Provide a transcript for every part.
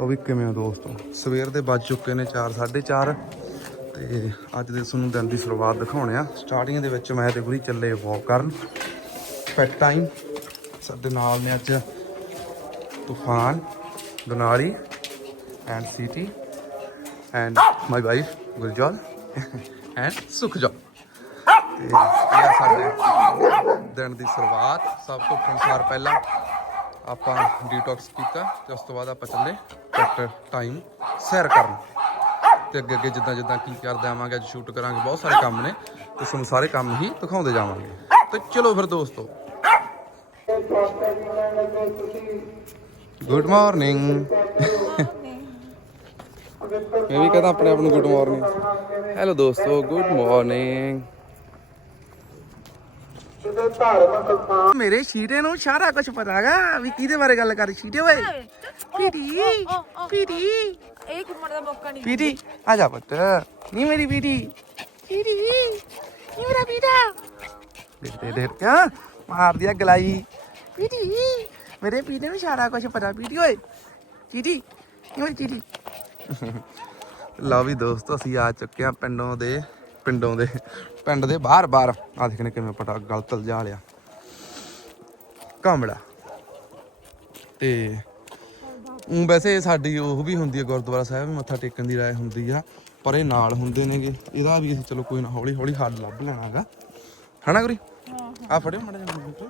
ਉਹ ਵੀ ਕਿਵੇਂ ਹੋ ਦੋਸਤੋ? ਸਵੇਰ ਦੇ ਵੱਜ ਚੁੱਕੇ ਨੇ 4 4:30 ਤੇ ਅੱਜ ਦੇ ਤੁਹਾਨੂੰ ਦਿਨ ਦੀ ਸ਼ੁਰੂਆਤ ਦਿਖਾਉਣੇ ਆ। ਸਟਾਰਟਿੰਗ ਦੇ ਵਿੱਚ ਮੈਂ ਤੇ ਗੁਰੀ ਚੱਲੇ ਵਾਕ ਕਰਨ। ਪੈਟ ਟਾਈਮ ਸਾਡੇ ਨਾਲ ਨੇ ਅੱਜ ਤੂਫਾਨ ਦਨਾਲੀ and city and my wife Gurjot and Sukhjot. ਤੇ ਇਹ ਸਾਡੇ ਦਿਨ ਦੀ ਸ਼ੁਰੂਆਤ। ਸਭ ਤੋਂ ਸੰਸਾਰ ਪਹਿਲਾਂ ਆਪਾਂ ਡੀਟੌਕਸ ਕੀਤਾ ਤੇ ਉਸ ਤੋਂ ਬਾਅਦ ਆਪਾਂ ਚੱਲੇ ਪੈਟ ਟਾਈਮ ਸੈਰ ਕਰਨ। ਤੇ ਅੱਗੇ ਅੱਗੇ ਜਿੱਦਾਂ ਜਿੱਦਾਂ ਕੀ ਕਰਦੇ ਆਵਾਂਗੇ ਅੱਜ ਸ਼ੂਟ ਕਰਾਂਗੇ ਬਹੁਤ ਸਾਰੇ ਕੰਮ ਨੇ। ਤੇ ਤੁਹਾਨੂੰ ਸਾਰੇ ਕੰਮ ਹੀ ਦਿਖਾਉਂਦੇ ਜਾਵਾਂਗੇ। ਤੇ ਚਲੋ ਫਿਰ ਦੋਸਤੋ। ਗੁੱਡ ਮਾਰਨਿੰਗ ਮੈਂ ਵੀ ਕਹਦਾ ਆਪਣੇ ਆਪ ਨੂੰ ਗੁੱਡ ਮਾਰਨਿੰਗ ਹੈਲੋ ਦੋਸਤੋ ਗੁੱਡ ਮਾਰਨਿੰਗ ਮੇਰੇ ਸ਼ੀਟੇ ਨੂੰ ਸਾਰਾ ਕੁਝ ਪਤਾ ਹੈਗਾ ਵੀ ਕਿਹਦੇ ਬਾਰੇ ਗੱਲ ਕਰ ਸ਼ੀਟੇ ਓਏ। PT PT. ਇਹ ਘੁੰਮਣ ਦਾ ਮੌਕਾ ਨਹੀਂ। ਪੀਟੀ ਆ ਜਾ ਪੁੱਤ। ਨੀ ਮੇਰੀ ਪੀਟੀ। ਪੀਟੀ ਨੀ ਮੇਰਾ ਪੀਟਾ। ਦੇਖ ਦੇ ਦੇ ਕਿਆ ਮਾਰ ਦਿਆ ਗਲਾਈ। ਪੀਟੀ। ਮੇਰੇ ਪੀਟੇ ਨੂੰ ਸਾਰਾ ਕੁਝ ਪਤਾ। ਪੀਟੀ ਓਏ। ਪੀਟੀ ਨੀ ਮੇਰੀ ਪੀਟੀ ਲਓ ਵੀ ਦੋਸਤੋ ਅਸੀਂ ਆ ਚੁੱਕੇ ਆ ਪਿੰਡੋਂ ਦੇ ਪਿੰਡੋਂ ਦੇ ਪਿੰਡ ਦੇ ਬਾਹਰ ਬਾਹਰ। ਆ ਦੇਖਣੇ ਕਿਵੇਂ ਪਟਾ ਗਲਤ ਜਾ ਲਿਆ। ਕਾਮੜਾ ਤੇ ਉਹ ਵੈਸੇ ਸਾਡੀ ਉਹ ਵੀ ਹੁੰਦੀ ਹੈ ਗੁਰਦੁਆਰਾ ਸਾਹਿਬ ਮੱਥਾ ਟੇਕਣ ਦੀ ਰਾਏ ਹੁੰਦੀ ਆ ਪਰ ਇਹ ਨਾਲ ਹੁੰਦੇ ਨੇਗੇ। ਇਹਦਾ ਵੀ ਅਸੀਂ ਚਲੋ ਕੋਈ ਨਾ ਹੌਲੀ ਹੌਲੀ ਹੱਲ ਲੱਭ ਲੈਣਾਗਾ ਹਨਾ ਗੁਰੀ? ਆ ਫੜਿਓ ਮੜਾ ਜਿਹਾ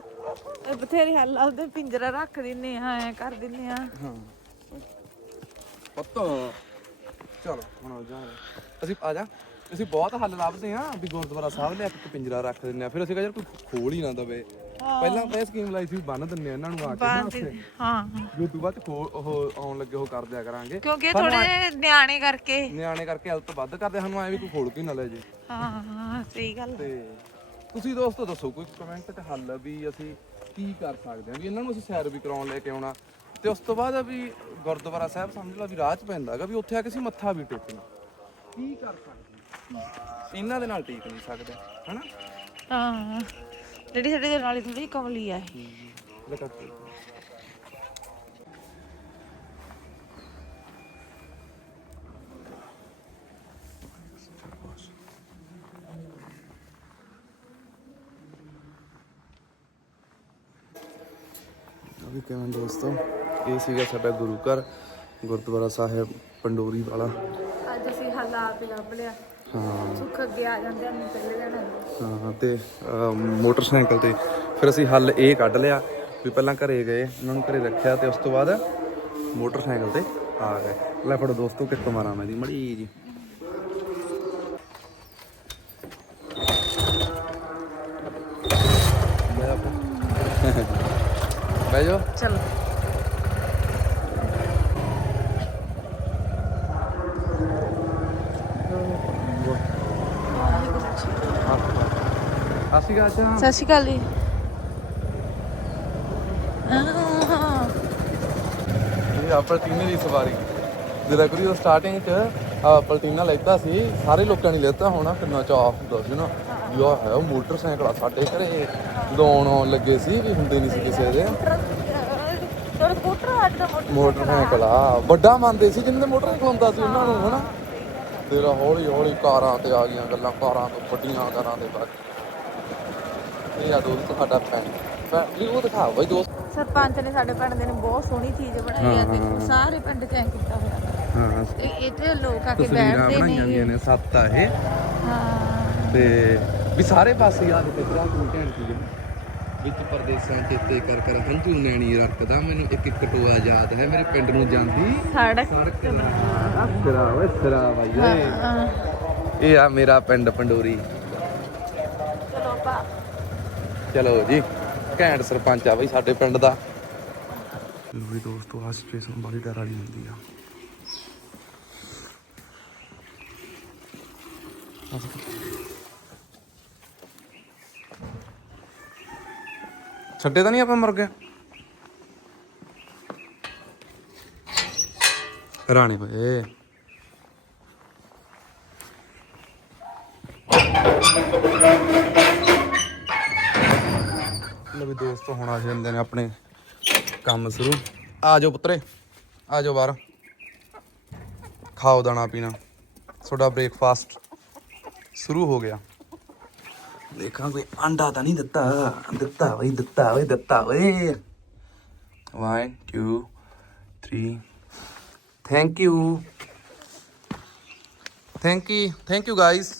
ਇਹ ਬਥੇਰੀ ਹੱਲ ਉਹਦੇ ਪਿੰਜਰਾ ਰੱਖ ਦਿੰਨੇ ਆ ਐ ਕਰ ਦਿੰਨੇ ਆ। ਹਾਂ। ਪੱਤਾ ਚਲੋ ਹੁਣ ਆ ਜਾ। ਅਸੀਂ ਆ ਜਾ। ਅਸੀਂ ਬਹੁਤ ਹੱਲ ਲੱਭਦੇ ਆ ਵੀ ਗੁਰਦੁਆਰਾ ਸਾਹਿਬ ਲੈ ਕੇ ਇੱਕ ਪਿੰਜਰਾ ਰੱਖ ਦਿੰਨੇ ਆ ਫਿਰ ਅਸੀਂ ਕਹਿੰਦੇ ਕੋਈ ਖੋਲ ਹੀ ਨਾ ਦਵੇ। ਪਹਿਲਾਂ ਤਾਂ ਇਹ ਸਕੀਮ ਲਾਈ ਸੀ ਵੀ ਬੰਨ ਦਿੰਨੇ ਆ ਇਹਨਾਂ ਨੂੰ ਆ ਕੇ ਨਾ ਉੱਥੇ। ਹਾਂ। ਵੀ ਉਦੋਂ ਬਾਅਦ ਖੋਲ ਉਹ ਆਉਣ ਲੱਗੇ ਉਹ ਕਰ ਦਿਆ ਕਰਾਂਗੇ। ਕਿਉਂਕਿ ਥੋੜੇ ਨਿਆਣੇ ਕਰਕੇ। ਨਿਆਣੇ ਕਰਕੇ ਹਲ ਤੋਂ ਵੱਧ ਕਰਦੇ ਸਾਨੂੰ ਐ ਵੀ ਕੋਈ ਖੋਲ ਕੇ ਨਾ ਲੈ ਜੇ। ਹਾਂ ਹਾਂ ਸਹੀ ਗੱਲ ਤੇ ਤੁਸੀਂ ਦੋਸਤੋ ਦੱਸੋ ਕੋਈ ਕਮੈਂਟ ਤੇ ਹੱਲ ਵੀ ਅਸੀਂ ਕੀ ਕਰ ਸਕਦੇ ਹਾਂ? ਵੀ ਇਹਨਾਂ ਨੂੰ ਅਸੀਂ ਸੈਰ ਵੀ ਕਰਾਉਣ ਲੈ ਕੇ ਆਉਣਾ। ਤੇ ਉਸ ਤੋਂ ਬਾਅਦ ਵੀ ਗੁਰਦੁਆਰਾ ਸਾਹਿਬ ਸਮਝ ਲਾ ਵੀ ਰਾਹ 'ਚ ਪੈਂਦਾ ਹੈਗਾ ਵੀ ਉੱਥੇ ਆ ਕੇ ਅਸੀਂ ਮੱਥਾ ਵੀ ਟੇਕਣਾ। ਕੀ ਕਰ ਸਕਦੇ? ਇਹਨਾਂ ਦੇ ਨਾਲ ਟੇਕ ਨਹੀਂ ਸਕਦੇ ਹਨਾ? ਹਾਂ। ਜਿਹੜੀ ਸਾਡੇ ਦੇ ਨਾਲ ਹੀ ਥੋੜੀ ਕਮਲੀ ਆ ਇਹ। ਲਗਾ ਕੇ ਅਭੀ ਕਿਵੇਂ ਦੋਸਤੋ ਇਹ ਸੀਗਾ ਸਾਡਾ ਗੁਰੂ ਘਰ ਗੁਰਦੁਆਰਾ ਸਾਹਿਬ ਪੰਡੋਰੀ ਵਾਲਾ। ਅੱਜ ਅਸੀਂ ਹੱਲ ਆਪ ਹੀ ਲੱਭ ਲਿਆ ਹਾਂ। ਸੁੱਖ ਅੱਗੇ ਆ ਜਾਂਦੇ ਆ ਪਹਿਲੇ ਦਿਨ। ਹਾਂ ਤੇ ਅਹ, ਮੋਟਰਸਾਈਕਲ ਤੇ ਫਿਰ ਅਸੀਂ ਹੱਲ ਇਹ ਕੱਢ ਲਿਆ ਵੀ ਪਹਿਲਾਂ ਘਰੇ ਗਏ ਉਹਨਾਂ ਨੂੰ ਘਰੇ ਰੱਖਿਆ ਤੇ ਉਸ ਤੋਂ ਬਾਅਦ ਮੋਟਰਸਾਈਕਲ ਤੇ ਆ ਗਏ। ਲੈ ਫੜੋ ਦੋਸਤੋ ਕਿੱਕ ਮਾਰਾਂ ਮੈਂ ਦੀ ਮੜੀ ਜੀ ਲੈ ਆਪਾ ਬਹਿ ਜਾਓ ਚਲ ਸਤਿ ਸ਼੍ਰੀ ਅਕਾਲ ਜੀ। ਆਹ, ਇਹ ਪਲਟੀਨੇ ਦੀ ਸਵਾਰੀ। ਜਿਹੜਾ ਕਰੀ ਉਹ ਸਟਾਰਟਿੰਗ 'ਚ ਆ ਪਲਟੀਨਾ ਲੈਤਾ ਸੀ ਸਾਰੇ ਲੋਕਾਂ ਨੇ ਲੈਤਾ ਹੋਣਾ ਕਿੰਨਾ ਚਾਹ ਹੁੰਦਾ ਸੀ ਨਾ। ਯਾ ਹੈ ਉਹ ਮੋਟਰਸਾਈਕਲ ਆ ਸਾਡੇ ਘਰੇ। ਲੋਨ ਆਉਣ ਲੱਗੇ ਸੀ ਵੀ ਹੁੰਦੇ ਨਹੀਂ ਸੀ ਕਿਸੇ ਦੇ। ਮੋਟਰਸਾਈਕਲ ਆ ਵੱਡਾ ਮੰਨਦੇ ਸੀ ਜਿੰਨੇ ਮੋਟਰਸਾਈਕਲ ਹੁੰਦਾ ਸੀ ਉਹਨਾਂ ਨੂੰ ਹਨਾ। ਤੇਰਾ ਹੌਲੀ ਹੌਲੀ ਕਾਰਾਂ ਤੇ ਆ ਗਈਆਂ ਗੱਲਾਂ ਕਾਰਾਂ ਤੋਂ ਵੱਡੀਆਂ ਕਾਰਾਂ ਦੇ ਬਾਅਦ ਇਹ ਆ ਦੋਸਤ ਸਾਡਾ ਪਿੰਡ ਵੀ ਉਹ ਦਿਖਾ ਬਈ ਦੋਸਤ। ਸਰਪੰਚ ਨੇ ਸਾਡੇ ਪਿੰਡ ਦੇ ਨੇ ਬਹੁਤ ਸੋਹਣੀ ਚੀਜ਼ ਬਣਾਈ ਆ ਤੇ ਸਾਰੇ ਪਿੰਡ ਚ ਐ ਕੀਤਾ ਹੋਇਆ। ਹਾਂ ਤੇ ਇੱਥੇ ਲੋਕ ਆ ਕੇ ਤਸਵੀਰਾਂ ਬੈਠਦੇ ਬਣਾਈਆਂ ਨੇ। ਗਈਆਂ ਨੇ ਸੱਤ ਆ ਇਹ। ਹਾਂ। ਤੇ ਵੀ ਸਾਰੇ ਪਾਸੇ ਯਾਦ ਤੇ ਤੇਰਾ ਕੋਈ ਘੈਂਟ ਚੀਜ਼ ਵਿੱਚ ਪਰਦੇਸਾਂ ਚੇਤੇ ਕਰ ਕਰ ਹੰਝੂ ਨੈਣੀ ਰੱਖਦਾ। ਮੈਨੂੰ ਇੱਕ ਇੱਕ ਟੋਆ ਯਾਦ ਹੈ ਮੇਰੇ ਪਿੰਡ ਨੂੰ ਜਾਂਦੀ। ਸੜਕ ਸੜਕ ਸਿਰਾ ਓਏ ਸਿਰਾ ਬਾਈ। ਓਏ ਹਾਂ। ਇਹ ਆ ਮੇਰਾ ਪਿੰਡ ਪੰਡੋਰੀ। ਚਲੋ ਜੀ, ਘੈਂਟ ਸਰਪੰਚ ਆ ਬਈ ਸਾਡੇ ਪਿੰਡ ਦਾ। ਵੀ ਦੋਸਤੋ ਆ ਸਿਚੁਏਸ਼ਨ ਬੜੀ ਡਰ ਵਾਲੀ ਹੁੰਦੀ ਆ। ਛੱਡੇ ਤਾਂ ਨਹੀਂ ਆਪਾਂ ਮਰ ਗਏ ਰਾਣੇ ਹੋਏ ਲੋ ਵੀ ਹੁਣ ਆ ਜਾਂਦੇ ਨੇ ਆਪਣੇ ਕੰਮ ਸ਼ੁਰੂ। ਆ ਜਾਓ ਪੁੱਤਰੇ, ਆ ਜਾਓ ਬਾਹਰ। ਖਾਓ ਦਾਣਾ ਪੀਣਾ। ਤੁਹਾਡਾ ਬ੍ਰੇਕਫਾਸਟ ਸ਼ੁਰੂ ਹੋ ਗਿਆ। ਦੇਖਾਂ ਕੋਈ ਅੰਡਾ ਤਾਂ ਨਹੀਂ ਦਿੱਤਾ। ਦਿੱਤਾ ਓਏ ਦਿੱਤਾ ਓਏ ਦਿੱਤਾ ਓਏ 1 2 3 thank you thank you thank you guys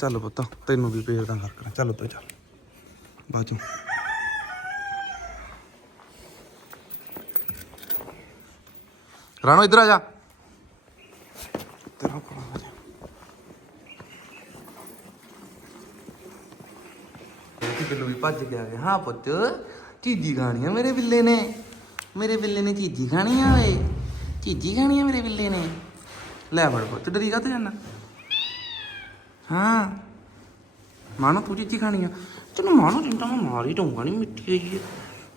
ਚੱਲ ਪੁੱਤ, ਤੈਨੂੰ ਵੀ ਪੇਰ ਦਾ ਕਰ ਚੱਲ ਉੱਤੇ ਚੱਲ। ਬਾਜੂ ਰਾਣੋ ਇੱਧਰ ਆ ਜਾ ਤੇਰਾ ਭਲਾ ਹੋ ਜਾ ਕਿ ਬਿੱਲੂ ਵੀ ਭੱਜ ਗਿਆ ਵੇ ਹਾਂ ਪੁੱਤ ਚੀਜੀ ਖਾਣੀ ਆ ਮੇਰੇ ਬਿੱਲੇ ਨੇ ਮੇਰੇ ਬਿੱਲੇ ਨੇ ਚੀਜੀ ਖਾਣੀ ਆ ਓਏ ਚੀਜੀ ਖਾਣੀ ਆ ਮੇਰੇ ਬਿੱਲੇ ਨੇ ਲੈ ਫੜ ਪੁੱਤ ਡਰੀ ਕਾ ਤੇ ਜਾਣਾ ਹਾਂ ਮਾਨੋ ਤੂੰ ਚੀਜੀ ਖਾਣੀ ਆ ਤੈਨੂੰ ਮਾਨੋ ਜਿੰਦਾ ਮੈਂ ਮਾਰ ਹੀ ਦਊਂਗਾ ਨਹੀਂ ਮਿੱਠੀ ਹੈ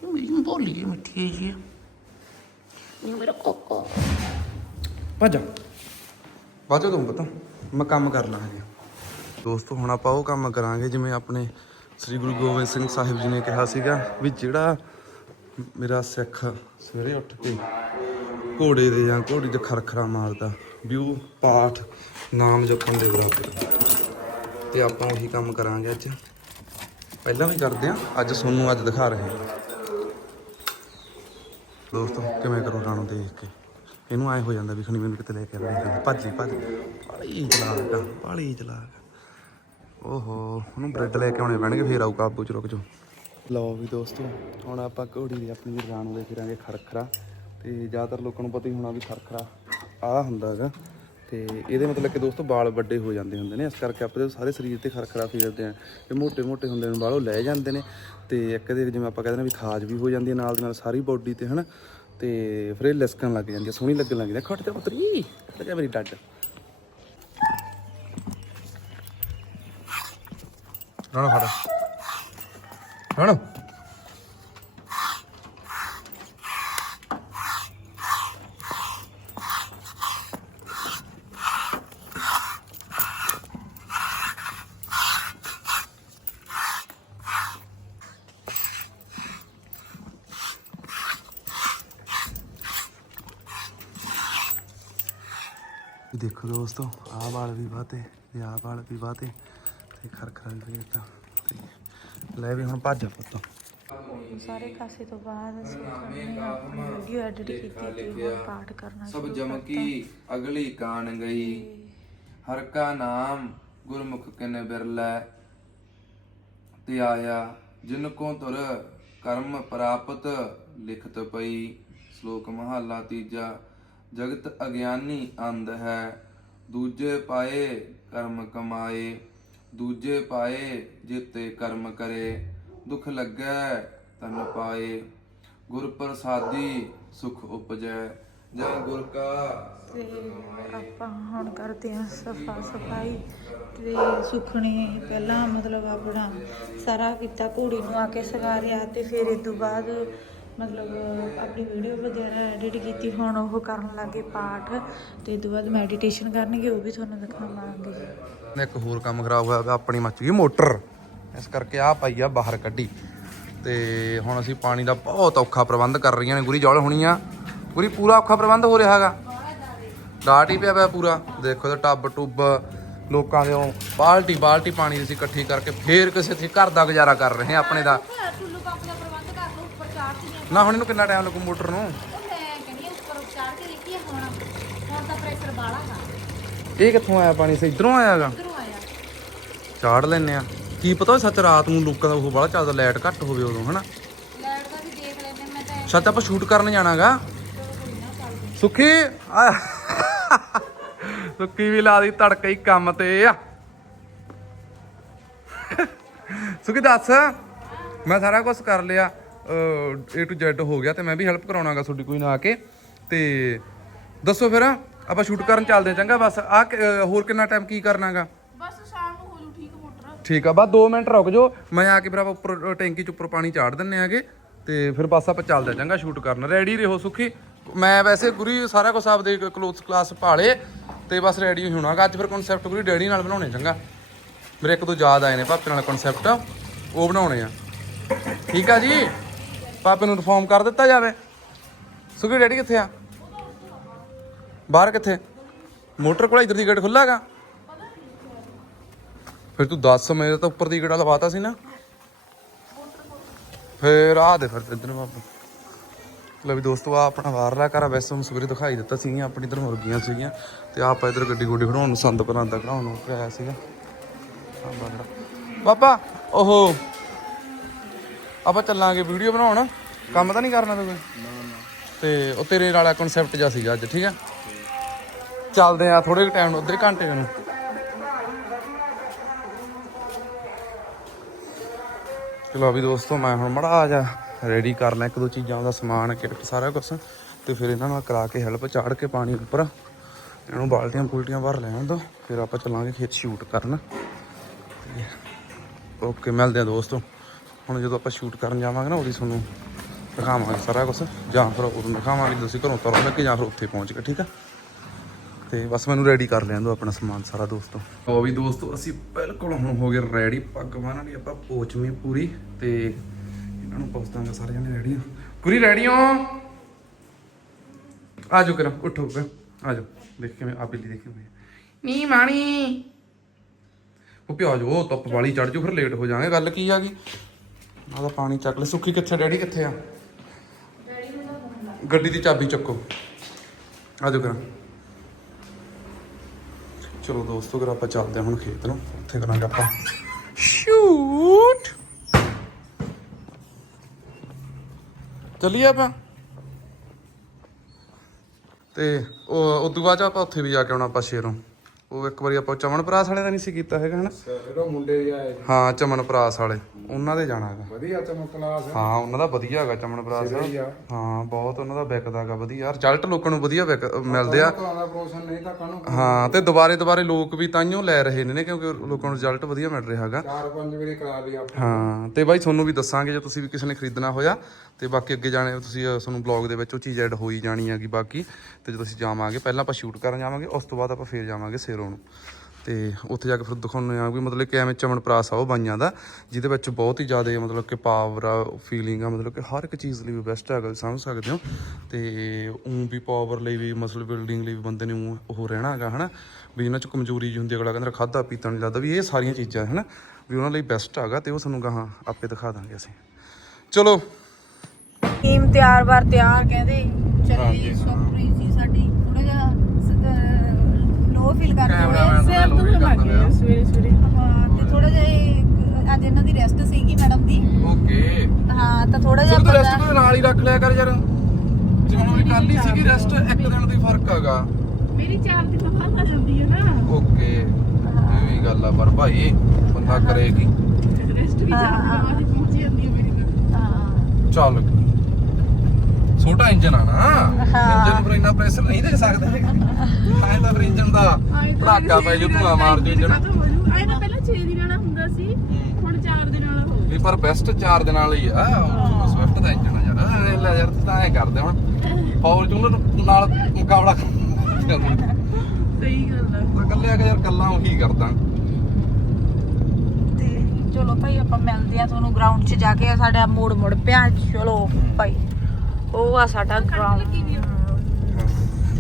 ਇਹ ਮੇਰੀ ਬੋਲੀ ਹੈ ਮਿੱਠੀ ਹੈ ਇਹ ਮੇਰਾ ਕੋਕੋ। ਭੱਜ ਬਾਜੋ ਤੂੰ ਪਤਾ। ਮੈਂ ਕੰਮ ਕਰ ਲਾਂਗੇ ਦੋਸਤੋ ਹੁਣ ਆਪਾਂ ਉਹ ਕੰਮ ਕਰਾਂਗੇ ਜਿਵੇਂ ਆਪਣੇ ਸ੍ਰੀ ਗੁਰੂ ਗੋਬਿੰਦ ਸਿੰਘ ਸਾਹਿਬ ਜੀ ਨੇ ਕਿਹਾ ਸੀਗਾ ਵੀ ਜਿਹੜਾ ਮੇਰਾ ਸਿੱਖ ਸਵੇਰੇ ਉੱਠ ਕੇ ਘੋੜੇ ਦੇ ਜਾਂ ਘੋੜੀ ਦੇ ਖਰਖਰਾ ਮਾਰਦਾ ਵੀ ਉਹ ਪਾਠ ਨਾਮ ਜਪਣ ਦੇ ਬਰਾਬਰ। ਤੇ ਆਪਾਂ ਉਹੀ ਕੰਮ ਕਰਾਂਗੇ ਅੱਜ। ਪਹਿਲਾਂ ਵੀ ਕਰਦੇ ਆ ਅੱਜ ਤੁਹਾਨੂੰ ਅੱਜ ਦਿਖਾ ਰਹੇ ਦੋਸਤੋ, ਕਿਵੇਂ ਕਰੋ ਰਾਣੋ ਦੇਖ ਕੇ? ਇਹਨੂੰ ਐ ਹੋ ਜਾਂਦਾ ਵੀ ਖਣੀ ਮੈਨੂੰ ਕਿਤੇ ਲੈ ਕੇ ਆਉਂਦੇ ਭੱਜੀ ਭੱਜ ਬਾਲੀ ਚਲਾਕ ਆ ਚਲਾਕ ਓਹੋ, ਉਹਨੂੰ ਬ੍ਰੈਡ ਲੈ ਕੇ ਆਉਣੇ ਪੈਣਗੇ, ਫੇਰ ਆਊ ਕਾਬੂ ਚ। ਰੁਕ ਜਾਓ ਲਓ ਵੀ ਦੋਸਤੋ, ਹੁਣ ਆਪਾਂ ਘੋੜੀ ਦੀ ਆਪਣੀ ਰਾਣੋ ਦੇ ਫਿਰਾਂਗੇ ਖਰਖਰਾ ਤੇ ਜ਼ਿਆਦਾਤਰ ਲੋਕਾਂ ਨੂੰ ਪਤਾ ਹੀ ਹੋਣਾ ਵੀ ਖਰਖਰਾ ਆਹ ਹੁੰਦਾ ਹੈਗਾ। ਤੇ ਇਹਦੇ ਮਤਲਬ ਕਿ ਦੋਸਤੋ ਵਾਲ ਵੱਡੇ ਹੋ ਜਾਂਦੇ ਹੁੰਦੇ ਨੇ, ਇਸ ਕਰਕੇ ਆਪਣੇ ਸਾਰੇ ਸਰੀਰ ਤੇ ਖਰਖਰਾ ਫੇਰਦੇ ਆ, ਤੇ ਮੋٹے-ਮੋٹے ਹੁੰਦੇ ਨੇ, ਵਾਲੋ ਲੈ ਜਾਂਦੇ ਨੇ, ਤੇ ਇੱਕ ਦੇ ਜਿਵੇਂ ਆਪਾਂ ਕਹਿੰਦੇ ਨੇ ਵੀ ਖਾਜ ਵੀ ਹੋ ਜਾਂਦੀ ਹੈ ਨਾਲ ਦੇ ਨਾਲ ਸਾਰੀ ਬੋਡੀ ਤੇ, ਹਨਾ? ਤੇ ਫਿਰ ਇਹ ਲਸਕਣ ਲੱਗ ਜਾਂਦੀ ਹੈ, ਸੋਹਣੀ ਲੱਗਣ ਲੱਗ ਜਾਂਦੀ ਹੈ। ਖੱਟ ਜਾ ਪੁੱਤਰੀ, ਖੱਟ ਜਾ ਮੇਰੀ ਡੱਡ। ਰਾਣਾ ਫੜਾ। ਰਾਣਾ। ਦੇਖੋ ਦੋਸਤੋ ਆਹ ਵਾਲ ਵੀ ਬਾਤੇ ਤੇ ਆਹ ਵਾਲ ਵੀ ਬਾਤੇ ਤੇ ਖਰਖਰਾ ਵੀ ਤੇ। ਲੈ ਵੀ ਹੁਣ ਭੱਜ ਪੁੱਤ। ਸਾਰੇ ਕਾਸੇ ਤੋਂ ਬਾਅਦ ਅਸੀਂ ਵੀਡੀਓ ਐਡਿਟ ਕੀਤੀ ਤੇ ਹੁਣ ਪਾਠ ਕਰਨਾ ਸਭ ਸ਼ੁਰੂ ਜਮਕੀ ਅਗਲੀ ਕਾਨ ਗਈ। ਹਰ ਕਾ ਨਾਮ ਗੁਰਮੁਖ ਕਿਨ ਬਿਰਲੈ। ਤੇ ਆਇਆ ਜਿਨ ਕੋ ਤੁਰ ਕਰਮ ਪ੍ਰਾਪਤ ਲਿਖਤ ਪਈ। ਸ਼ਲੋਕ ਮਹਲਾ ਤੀਜਾ ਜਗਤ ਅਗਿਆਨੀ ਅੰਧ ਹੈ। ਦੂਜੇ ਪਾਏ ਕਰਮ ਕਮਾਏ ਦੂਜੇ ਪਾਏ ਜਿਤੇ ਕਰਮ ਕਰੇ ਦੁਖ ਲੱਗੈ ਤਨ ਪਾਏ। ਗੁਰ ਪ੍ਰਸਾਦੀ ਸੁਖ ਉਪਜੈ ਜੈ ਗੁਰ ਕਾ ਤੇ ਆਪਾਂ ਹੁਣ ਕਰਦੇ ਹਾਂ ਸਫਾ ਸਫ਼ਾਈ ਤੇ ਸੁਖਣੇ ਪਹਿਲਾਂ ਮਤਲਬ ਆਪਣਾ ਸਾਰਾ ਕੀਤਾ ਘੋੜੀ ਨੂੰ ਆ ਕੇ ਸਵਾਰਿਆ ਤੇ ਫਿਰ ਇਸ ਤੋਂ ਬਾਅਦ ਮਤਲਬ ਆਪਣੀ ਵੀਡੀਓ ਵਗੈਰਾ ਐਡਿਟ ਕੀਤੀ ਹੁਣ ਉਹ ਕਰਨ ਲੱਗੇ ਪਾਠ ਤੇ ਤੋਂ ਬਾਅਦ ਮੈਡੀਟੇਸ਼ਨ ਕਰਨਗੇ ਉਹ ਵੀ ਤੁਹਾਨੂੰ ਦਿਖਾਵਾਂਗੇ ਨੇ ਇੱਕ ਹੋਰ ਕੰਮ ਖਰਾਬ ਹੋਇਆ ਪਿਆ, ਆਪਣੀ ਮੱਚ ਗਈ ਮੋਟਰ। ਇਸ ਕਰਕੇ ਆ ਪਾਈ ਆ ਬਾਹਰ ਕੱਢੀ। ਤੇ ਹੁਣ ਅਸੀਂ ਪਾਣੀ ਦਾ ਬਹੁਤ ਔਖਾ ਪ੍ਰਬੰਧ ਕਰ ਰਹੀਆਂ ਨੇ ਗੁਰੀ ਜੌਲ ਹੋਣੀ ਆ ਗੁਰੀ ਪੂਰਾ ਔਖਾ ਪ੍ਰਬੰਧ ਹੋ ਰਿਹਾ ਹੈਗਾ। ਡਾਟ ਹੀ ਪਿਆ ਪਿਆ ਪੂਰਾ। ਦੇਖੋ ਤੇ ਟੱਬ ਟੁੱਬ ਲੋਕਾਂ ਦੇ ਬਾਲਟੀ ਬਾਲਟੀ ਪਾਣੀ ਦੀ ਅਸੀਂ ਇਕੱਠੀ ਕਰਕੇ ਫੇਰ ਕਿਸੇ ਤੇ ਘਰ ਦਾ ਗੁਜ਼ਾਰਾ ਕਰ ਰਹੇ ਹਾਂ ਆਪਣੇ ਦਾ ਟੁੱਲੂ ਪੰਪ ਦਾ ਪ੍ਰਬੰਧ ਕਰ ਲਓ ਉੱਪਰ ਚਾੜ ਕੇ ਨਾ ਹੁਣ ਇਹਨੂੰ ਕਿੰਨਾ ਟਾਈਮ ਲੱਗੂ ਮੋਟਰ ਨੂੰ? ਮੈਂ ਕਹਿੰਦੀ ਉੱਪਰ ਚਾੜ ਕੇ ਦੇਖੀਏ ਹੁਣ। ਹੁਣ ਤਾਂ ਪ੍ਰੈਸ਼ਰ ਬਾਲਾ ਗਾ ਇਹ ਕਿੱਥੋਂ ਆਇਆ ਪਾਣੀ? ਸੇ ਇਧਰੋਂ ਆਇਆਗਾ ਇਧਰੋਂ ਆਇਆ। ਚਾੜ ਲੈਨੇ ਆ ਕੀ ਪਤਾ ਸੱਚ ਰਾਤ ਨੂੰ ਲੋਕਾਂ ਦਾ ਉਹ ਬੜਾ ਚੱਲਦਾ ਲਾਈਟ ਘੱਟ ਹੋਵੇ ਉਦੋਂ ਹਨਾ? ਲੈਟ ਦਾ ਵੀ ਦੇਖ ਲੈਨੇ ਮੈਂ ਤਾਂ ਸੱਚ ਆਪਾਂ ਸ਼ੂਟ ਕਰਨ ਜਾਣਾਗਾ ਸੁੱਖੀ ਆ। ਸੁੱਖੀ ਵੀ ਲਾ ਦੀ ਤੜਕੇ ਹੀ ਕੰਮ ਤੇ ਆ। ਸੁੱਖੀ ਦੱਸ। ਮੈਂ ਸਾਰਾ ਕੁਝ ਕਰ ਲਿਆ। A to Z ਹੋ ਗਿਆ ਤੇ ਮੈਂ ਵੀ ਹੈਲਪ ਕਰਾਉਣਾਗਾ ਤੁਹਾਡੀ ਕੋਈ ਨਾ ਆ ਕੇ। ਤੇ ਦੱਸੋ ਫਿਰ ਆਪਾਂ ਸ਼ੂਟ ਕਰਨ ਚੱਲਦੇ ਚੰਗਾ? ਬਸ ਆ ਹੋਰ ਕਿੰਨਾ ਟਾਈਮ ਕੀ ਕਰਨਾਗਾ? ਬਸ ਸ਼ਾਮ ਨੂੰ ਹੋ ਜੂ ਠੀਕ ਮੋਟਰ। ਠੀਕ ਆ ਬਸ 2 ਮਿੰਟ ਰੁਕ ਜਾਓ। ਮੈਂ ਆ ਕੇ ਫਿਰ ਆਪਾਂ ਉੱਪਰ ਟੈਂਕੀ ਚ ਉੱਪਰ ਪਾਣੀ ਚਾੜ ਦਿੰਨੇ ਆਗੇ। ਤੇ ਫਿਰ ਬਸ ਆਪਾਂ ਚੱਲਦੇ ਚੰਗਾ? ਸ਼ੂਟ ਕਰਨ। ਰੈਡੀ ਰਹੋ ਸੁਖੀ? ਮੈਂ ਵੈਸੇ ਗੁਰੀ ਸਾਰਾ ਕੁਝ ਆਪਦੇ ਕਲੋਥ ਕਲਾਸ ਭਾਲੇ ਤੇ ਬਸ ਰੈਡੀ ਹੋਣਾ ਗਾ। ਅੱਜ ਫਿਰ ਕਨਸੈਪਟ ਗੁਰੀ ਡੈਡੀ ਨਾਲ ਬਣਾਉਣੇ ਚੰਗਾ? ਮੇਰੇ ਇੱਕ ਦੋ ਯਾਦ ਆਏ ਨੇ ਪਾਪੇ ਨਾਲ ਕਨਸੈਪਟ ਉਹ ਬਣਾਉਣੇ ਆ। ਠੀਕ ਆ ਜੀ? ਪਾਪੇ ਨੂੰ ਇਨਫੋਰਮ ਕਰ ਦਿੱਤਾ ਜਾਵੇ। ਸੁਖੀ ਡੈਡੀ ਕਿੱਥੇ ਆ? ਬਾਹਰ ਕਿੱਥੇ? ਮੋਟਰ ਕੋਲ ਇਧਰ ਦੀ ਗੇਟ ਖੁੱਲਾ ਫਿਰ ਤੂੰ ਦੱਸ ਮੇਰੇ ਤਾਂ ਉੱਪਰ ਦੀ ਗੇੜਾ ਲਵਾਤਾ ਸੀ ਨਾ। ਫਿਰ ਆ ਦੇ ਫਿਰ ਇਧਰ ਬਾਬਾ ਲਓ ਵੀ ਦੋਸਤੋ ਆ ਆਪਣਾ ਬਾਹਰਲਾ ਘਰ ਵੈਸੇ ਤੁਹਾਨੂੰ ਸਵੇਰੇ ਦਿਖਾਈ ਦਿੱਤਾ ਸੀ ਆਪਣੀ ਇਧਰ ਮੁਰਗੀਆਂ ਸੀਗੀਆਂ। ਤੇ ਆਪਾਂ ਇਧਰ ਗੱਡੀ ਗੁੱਡੀ ਖੜਾਉਣ ਨੂੰ, ਸੰਦ ਪਰਾਂਦਾ ਖੜਾਉਣ ਨੂੰ ਪਿਆ ਸੀਗਾ। ਬਾਬਾ ਓਹੋ। ਆਪਾਂ ਚੱਲਾਂਗੇ ਵੀਡੀਓ ਬਣਾਉਣ। ਕੰਮ ਤਾਂ ਨਹੀਂ ਕਰਨਾ ਤੂੰ ਕੋਈ? ਤੇ ਉਹ ਤੇਰੇ ਵਾਲਾ ਕਨਸੈਪਟ ਜਿਹਾ ਸੀਗਾ ਅੱਜ, ਠੀਕ ਆ? ਚੱਲਦੇ ਆ ਥੋੜੇ ਟਾਈਮ ਨੂੰ, ਅੱਧੇ ਘੰਟੇ ਨੂੰ। ਚਲੋ ਵੀ ਦੋਸਤੋ, ਮੈਂ ਹੁਣ ਮੜਾ ਜਾ ਰੈਡੀ ਕਰਨਾ ਇੱਕ ਦੋ ਚੀਜ਼ਾਂ ਦਾ ਸਮਾਨ ਕਿੱਟ ਸਾਰਾ ਕੁਝ ਤੇ ਫਿਰ ਇਹਨਾਂ ਨਾਲ ਕਰਾ ਕੇ ਹੈਲਪ ਚਾੜ ਕੇ ਪਾਣੀ ਉੱਪਰ। ਇਹਨੂੰ ਬਾਲਟੀਆਂ ਪੁਲਟੀਆਂ ਭਰ ਲੈਣ ਦੋ, ਫਿਰ ਆਪਾਂ ਚੱਲਾਂਗੇ ਖੇਤ ਸ਼ੂਟ ਕਰਨ। ਓਕੇ ਮਿਲਦੇ ਆ ਦੋਸਤੋ। ਹੁਣ ਜਦੋਂ ਆਪਾਂ ਸ਼ੂਟ ਕਰਨ ਜਾਵਾਂਗੇ ਨਾ ਉਹਦੀ ਤੁਹਾਨੂੰ ਦਿਖਾਵਾਂਗੇ ਸਾਰਾ ਕੁਝ ਜਾਂ ਫਿਰ ਉਦੋਂ ਦਿਖਾਵਾਂਗੇ ਅਸੀਂ ਘਰੋਂ ਤੁਰਨ ਲੱਗੇ ਜਾਂ ਫਿਰ ਉੱਥੇ ਪਹੁੰਚ ਕੇ ਠੀਕ ਆ? ਤੇ ਬਸ ਮੈਨੂੰ ਰੈਡੀ ਕਰ ਲੈਣ ਦਿਓ ਆਪਣਾ ਸਮਾਨ ਸਾਰਾ ਦੋਸਤੋ। ਉਹ ਵੀ ਦੋਸਤੋ ਅਸੀਂ ਬਿਲਕੁਲ ਹੁਣ ਹੋ ਗਏ ਰੈਡੀ ਪੱਗ ਬੰਨ੍ਹਣ ਲਈ ਆਪਾਂ ਪੋਚਵੀਂ ਪੂਰੀ ਤੇ ਇਹਨਾਂ ਨੂੰ ਪੁੱਛ ਦਾਂਗਾ ਸਾਰੇ ਜਣੇ ਰੈਡੀ ਹੋ ਪੂਰੀ ਰੈਡੀ ਹੋ? ਆ ਜਾਓ ਕਰ ਉੱਠੋ ਕਰ ਆ ਜਾਓ। ਦੇਖ ਕਿਵੇਂ ਆ ਬਿੱਲੀ ਦੇਖੀ ਹੋਈ ਨੀ ਮਾਣੀ। ਉਹ ਪਿਆ ਜੋ ਧੁੱਪ ਵਾਲੀ ਚੜ ਜਾਓ ਫਿਰ ਲੇਟ ਹੋ ਜਾਵਾਂਗੇ। ਗੱਲ ਕੀ ਆ ਗਈ? ਆਦਾ ਪਾਣੀ ਚੱਕ ਲੈ। ਸੁੱਖੀ ਕਿੱਥੇ ਡੈਡੀ ਕਿੱਥੇ ਆ? ਗੱਡੀ ਦੀ ਚਾਬੀ ਚੱਕੋ। ਆ ਜਾਓ ਕਰਾਂ ਚਲੋ ਦੋਸਤੋ ਅਗਰ ਆਪਾਂ ਚੱਲਦੇ ਹਾਂ ਹੁਣ ਖੇਤ ਨੂੰ। ਉੱਥੇ ਕਰਾਂਗੇ ਆਪਾਂ। ਸ਼ੂਟ। ਚੱਲੀਏ ਆਪਾਂ। ਤੇ ਉਹ ਉਦੋਂ ਬਾਅਦ 'ਚ ਆਪਾਂ ਉੱਥੇ ਵੀ ਜਾ ਕੇ ਆਉਣਾ ਆਪਾਂ ਸ਼ੇਰੋਂ। ਉਹ ਇੱਕ ਵਾਰੀ ਆਪਾਂ ਚਮਨ ਪ੍ਰਾਸ ਵਾਲੇ ਦਾ ਨਹੀਂ ਸੀ ਕੀਤਾ ਹੈਗਾ ਹਨਾ? ਜਿਹੜਾ ਮੁੰਡੇ ਆਏ ਹਾਂ ਚਮਨ ਪ੍ਰਾਸ ਵਾਲੇ। ਉਹਨਾਂ ਦੇ ਜਾਣਾ ਹੈਗਾ। ਵਧੀਆ ਚਮਕ ਕਲਾਸ ਹਾਂ ਉਹਨਾਂ ਦਾ ਵਧੀਆ ਹੈਗਾ ਚਮਨ ਪ੍ਰਾਸ। ਹਾਂ ਬਹੁਤ ਉਹਨਾਂ ਦਾ ਵਿਕਦਾ ਹੈਗਾ ਵਧੀਆ। ਰਿਜ਼ਲਟ ਲੋਕਾਂ ਨੂੰ ਵਧੀਆ ਮਿਲਦੇ ਆ। ਹਾਂ ਤੇ ਦੁਬਾਰੇ ਦੁਬਾਰੇ ਲੋਕ ਵੀ ਤਾਈਓ ਲੈ ਰਹੇ ਨੇ ਕਿਉਂਕਿ ਲੋਕਾਂ ਨੂੰ ਰਿਜ਼ਲਟ ਵਧੀਆ ਮਿਲ ਰਿਹਾ ਹੈਗਾ। ਚਾਰ ਪੰਜ ਵਾਰੀ ਕਰਾ ਲਈ ਆਪਾਂ। ਹਾਂ ਤੇ ਬਾਈ ਤੁਹਾਨੂੰ ਵੀ ਦੱਸਾਂਗੇ ਜੇ ਤੁਸੀਂ ਵੀ ਕਿਸੇ ਨੇ ਖਰੀਦਣਾ ਹੋਇਆ ਤੇ ਬਾਕੀ ਅੱਗੇ ਜਾਣੇ ਤੁਸੀਂ ਤੁਹਾਨੂੰ ਬਲੌਗ ਦੇ ਵਿੱਚ ਉਹ ਚੀਜ਼ ਐਡ ਹੋਈ ਜਾਣੀ ਹੈਗੀ ਬਾਕੀ ਤੇ ਜਦੋਂ ਅਸੀਂ ਜਾਵਾਂਗੇ ਪਹਿਲਾਂ ਆਪਾਂ ਸ਼ੂਟ ਕਰਨ ਜਾਵਾਂਗੇ ਉਸ ਤੋਂ ਬਾਅਦ ਆਪਾਂ ਫੇਰ ਜਾਵਾਂਗੇ ਸੇਰੋਂ। ਨੂੰ ਤੇ ਉੱਥੇ ਜਾ ਕੇ ਫਿਰ ਦਿਖਾਉਂਦੇ ਆ ਵੀ ਮਤਲਬ ਕਿ ਐਵੇਂ ਚਮਨ ਪ੍ਰਾਸ ਆ ਉਹ ਬਾਈਆਂ ਦਾ ਜਿਹਦੇ ਵਿੱਚ ਬਹੁਤ ਹੀ ਜ਼ਿਆਦਾ ਮਤਲਬ ਕਿ ਪਾਵਰ ਆ ਫੀਲਿੰਗ ਆ ਮਤਲਬ ਕਿ ਹਰ ਇੱਕ ਚੀਜ਼ ਲਈ ਬੈਸਟ ਹੈਗਾ ਸਮਝ ਸਕਦੇ ਹੋ। ਤੇ ਉਂ ਵੀ ਪਾਵਰ ਲਈ ਵੀ ਮਸਲ ਬਿਲਡਿੰਗ ਲਈ ਵੀ ਬੰਦੇ ਨੂੰ ਉਹ ਰਹਿਣਾ ਹੈਗਾ ਹਨਾ? ਵੀ ਇਹਨਾਂ ਚ ਕਮਜ਼ੋਰੀ ਜਿਹੀ ਹੁੰਦੀ ਅਗਲਾ ਕਹਿੰਦਾ ਖਾਦਾ ਪੀਤਾ ਨਹੀਂ ਲੱਗਦਾ ਵੀ ਇਹ ਸਾਰੀਆਂ ਚੀਜ਼ਾਂ ਹਨਾ? ਵੀ ਉਹਨਾਂ ਲਈ ਬੈਸਟ ਹੈਗਾ ਤੇ ਉਹ ਤੁਹਾਨੂੰ ਗਾਹਾਂ ਆਪੇ ਦਿਖਾ ਦਾਂਗੇ ਅਸੀਂ। ਚਲੋ। ਟੀਮ ਤਿਆਰ ਬਾਰ ਤਿਆਰ ਕਹਿੰਦੇ ਚੱਲੀ ਸਰਪ੍ਰਾਈਜ਼ ਸੀ ਸਾਡੀ ਥੋੜਾ ਜਿਹਾ ਲੋ ਫੀਲ ਕਰਦੇ ਹੋਏ ਸਿਰ ਤੋਂ ਲੱਗ ਗਿਆ ਸਵੇਰੇ ਸਵੇਰੇ। ਹਾਂ ਤੇ ਥੋੜਾ ਜਿਹਾ ਇਹ ਅੱਜ ਇਹਨਾਂ ਦੀ ਰੈਸਟ ਸੀਗੀ ਮੈਡਮ ਦੀ। ਓਕੇ। ਹਾਂ ਤਾਂ ਥੋੜਾ ਜਿਹਾ ਤੋਂ ਰੈਸਟ ਤੋਂ ਨਾਲ ਹੀ ਰੱਖ ਲਿਆ ਕਰ ਯਾਰ। ਜਿਵੇਂ ਹੁਣ ਕੱਲ ਹੀ ਸੀਗੀ ਰੈਸਟ ਇੱਕ ਦਿਨ ਦੀ ਫ਼ਰਕ ਹੈਗਾ। ਮੇਰੀ ਚਾਰ ਦਿਨ ਬਾਅਦ ਆ ਜਾਂਦੀ ਹੈ ਨਾ। ਓਕੇ। ਇਹ ਵੀ ਗੱਲ ਆ ਪਰ ਭਾਈ ਬੰਦਾ ਕਰੇ ਕੀ ਰੈਸਟ ਵੀ ਚਾਰ ਦਿਨ ਬਾਅਦ ਪਹੁੰਚ ਜਾਂਦੀ ਹੈ ਮੇਰੀ ਤਾਂ। ਹਾਂ। ਚੱਲ। ਛੋਟਾ ਇੰਜਨ ਆ ਨਾ। ਇੰਜਨ ਪਰ ਇੰਨਾ ਪ੍ਰੈਸ਼ਰ ਨਹੀਂ ਦੇ ਸਕਦੇ ਐਂ ਤਾਂ ਫਿਰ ਇੰਜਨ ਦਾ ਪੜਾਕਾ ਪੈ ਜੂ ਧੂਆ ਮਾਰ ਜੂ ਇੰਜਨ ਆਏ ਤਾਂ ਪਹਿਲਾਂ 6 ਦਿਨਾਂ ਵਾਲਾ ਹੁੰਦਾ ਸੀ ਹੁਣ 4 ਦਿਨਾਂ ਵਾਲਾ ਹੋ ਵੀ ਪਰ ਬੈਸਟ ਚਾਰ ਦਿਨਾਂ ਲਈ ਆ। ਸਵਿਫਟ ਦਾ ਇੰਜਨ ਆ ਯਾਰ। ਐਂ ਲੈ ਯਾਰ ਤੂੰ ਤਾਂ ਐ ਕਰਦੇ ਹੁਣ। ਫੋਰਚੂਨਰ ਨਾਲ ਮੁਕਾਬਲਾ ਗਿਆ ਸਹੀ ਗੱਲ ਆ। ਕੱਲੇ ਆ ਕੇ ਯਾਰ ਕੱਲਾ ਉਹੀ ਕਰਦਾ। ਤੇ ਚਲੋ ਭਾਈ ਆਪਾਂ ਮਿਲਦੇ ਆ ਤੁਹਾਨੂੰ ਗਰਾਊਂਡ 'ਚ ਜਾ ਕੇ। ਸਾਡਾ ਮੋੜ ਮੁੜ ਪਿਆ। ਚਲੋ ਭਾਈ। ਉਹ ਆ ਸਾਡਾ ਗਰਾਊਂਡ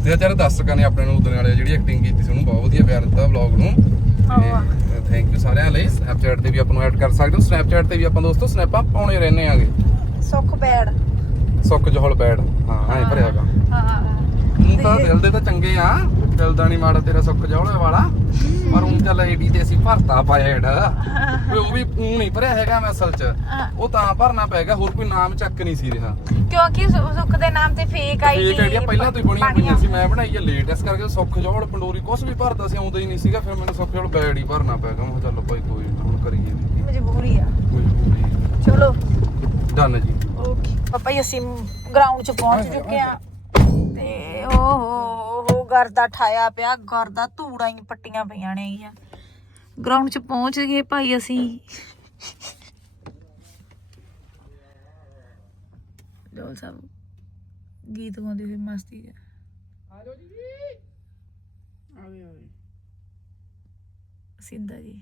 ਤੇ ਚਾਰੇ ਦਰਸ਼ਕਾਂ ਨੇ ਆਪਣੇ ਨੂੰ ਉਦੋਂ ਵਾਲੇ ਜਿਹੜੀ ਐਕਟਿੰਗ ਕੀਤੀ ਸੀ ਉਹਨੂੰ ਬਹੁਤ ਵਧੀਆ ਪਿਆਰ ਦਿੱਤਾ ਵਲੌਗ ਨੂੰ। ਤੇ ਥੈਂਕ ਯੂ ਸਾਰਿਆਂ ਲਈ। ਸਨੈਪਚੈਟ ਤੇ ਵੀ ਆਪਾਂ ਨੂੰ ਐਡ ਕਰ ਸਕਦੇ ਹੋ। ਸਨੈਪਚੈਟ ਤੇ ਵੀ ਆਪਾਂ ਦੋਸਤੋ ਸਨੈਪਾਂ ਪਾਉਣੇ ਰਹਿੰਦੇ ਆਗੇ। ਸੁੱਖ ਬੈੜ। ਸੁੱਕ ਜਹਲ ਬੈਡ ਹਾਂ ਐਂ ਭਰਿਆਗਾ ਹਾਂ ਹੁਣ ਤਾਂ ਦਿਲ ਦੇ ਤਾਂ ਚੰਗੇ ਆ। ਦਿਲ ਦਾ ਨਹੀਂ ਮਾੜਾ ਤੇਰਾ ਸੁੱਕ ਜਹਲ ਵਾਲਾ। ਪਰ ਹੁਣ ਚੱਲ ਏਡੀ ਤੇ ਅਸੀਂ ਭਰਤਾ ਪਾਇਆ ਐਡ ਵੀ ਉਹ ਵੀ ਊਂ ਨਹੀਂ ਭਰਿਆ ਹੈਗਾ ਮੈਂ ਅਸਲ 'ਚ। ਉਹ ਤਾਂ ਭਰਨਾ ਪੈਗਾ ਹੋਰ ਕੋਈ ਨਾਮ ਚੱਕ ਨਹੀਂ ਸੀ ਰਿਹਾ। ਕਿਉਂਕਿ ਸੁ- ਸੁੱਖ ਦੇ ਨਾਮ ਤੇ ਫੇਕ ਆਈ ਫੇਕ ਆਈਡੀਆ ਪਹਿਲਾਂ ਤੋਂ ਹੀ ਬਣੀਆਂ ਪਈਆਂ ਸੀ ਮੈਂ ਬਣਾਈ ਆ ਲੇਟ ਇਸ ਕਰਕੇ ਸੁੱਖ ਜੋੜ ਪੰਡੋਰੀ ਕੁਛ ਵੀ ਭਰਦਾ ਸੀ ਆਉਂਦਾ ਹੀ ਨਹੀਂ ਸੀਗਾ ਫਿਰ ਮੈਨੂੰ ਸੁੱਖ ਜੋੜ ਬੈਡ ਹੀ ਭਰਨਾ ਪੈ ਗਿਆ ਮੈਂ ਕਿਹਾ ਚੱਲ ਭਾਈ ਕੋਈ ਨਾ ਹੁਣ ਕਰੀਏ ਵੀ ਮਜਬੂਰੀ ਆ। ਕੋਈ ਹੋਈ ਚਲੋ। ਡਨ ਜੀ। ਓਕੇ ਪਾਪਾ ਜੀ ਅਸੀਂ ਗਰਾਊਂਡ 'ਚ ਪਹੁੰਚ ਚੁੱਕੇ ਆ ਤੇ ਓਹ। ਗਰਦਾ ਠਾਇਆ ਪਿਆ ਗਰਦਾ ਧੂੜਾਂ ਹੀ ਪੱਟੀਆਂ ਪਈਆਂ ਨੇ ਗੀਆਂ। ਗਰਾਊਂਡ 'ਚ ਪਹੁੰਚ ਗਏ ਭਾਈ ਅਸੀਂ। ਜੋਲ ਸਾਹਿਬ ਗੀਤ ਗਾਉਂਦੇ ਹੋਏ ਮਸਤੀ ਚ। ਆਵੇ ਆਵੇ ਸਿੰਦਾ ਜੀ।